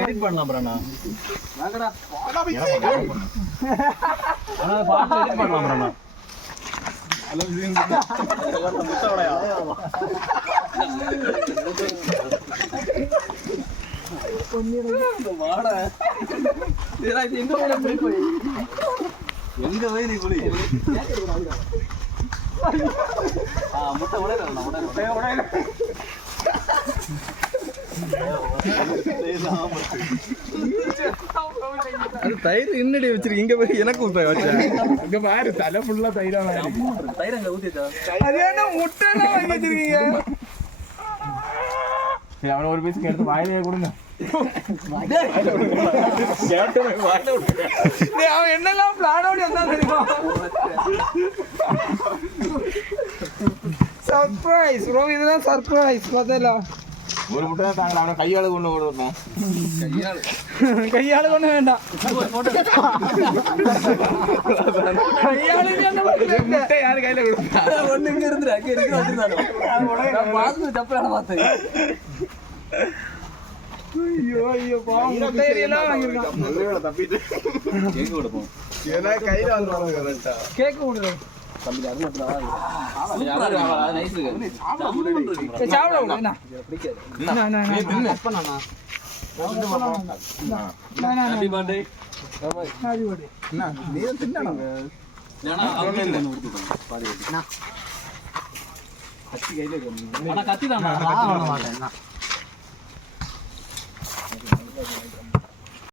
edit பண்ணலாம் ப்ரோண்ணா பாட்டு edit பண்ணலாம் ப்ரோண்ணா எங்க போய் நீ குளி முட்டை உடையில தயிர் இன்னடி வச்சிருக்கு இங்க போய் எனக்கு ஊத்த வச்சா இங்க பாரு தலை ஃபுல்லா தயிரா தயிர் அங்க ஊத்திட்டா அது என்ன முட்டை எல்லாம் வாங்கி வச்சிருக்கீங்க அவன ஒரு பீஸ் எடுத்து வாயிலே கொடுங்க அவன் என்னெல்லாம் பிளானோட வந்தா தெரியுமா சர்ப்ரைஸ் ப்ரோ இதுதான் சர்ப்ரைஸ் பார்த்தல ஒரு முட்டை தான் தாங்கல அவனை கையால கொண்டு விடுறோம் கையால கொண்டு வேண்டாம் முட்டை யாரு கையில கொடுத்தா ஒண்ணு இங்க இருந்துரு அங்க இருக்கு வச்சிருந்தானோ பாத்து தப்பான வார்த்தை ஐயோ ஐயோ பாவம் முட்டை எல்லாம் வாங்கிருக்கான் முள்ளையோட தப்பிட்டு கேக் கொடுப்போம் ஏனா கையில வந்து கரெக்ட்டா கேக் கொடுங்க தம்பி அருணத்துல வா நைஸ் இருக்கு சாப்பிட விடு என்ன பிடிக்காது நான் நீ தின்னு அப்ப நான் ஹேப்பி பர்த்டே ஹேப்பி பர்த்டே என்ன நீ தின்னடா நானா அவனே இல்ல பாரு என்ன கத்தி கையில இருக்கு انا கத்தி தான் நான் வர மாட்டேன்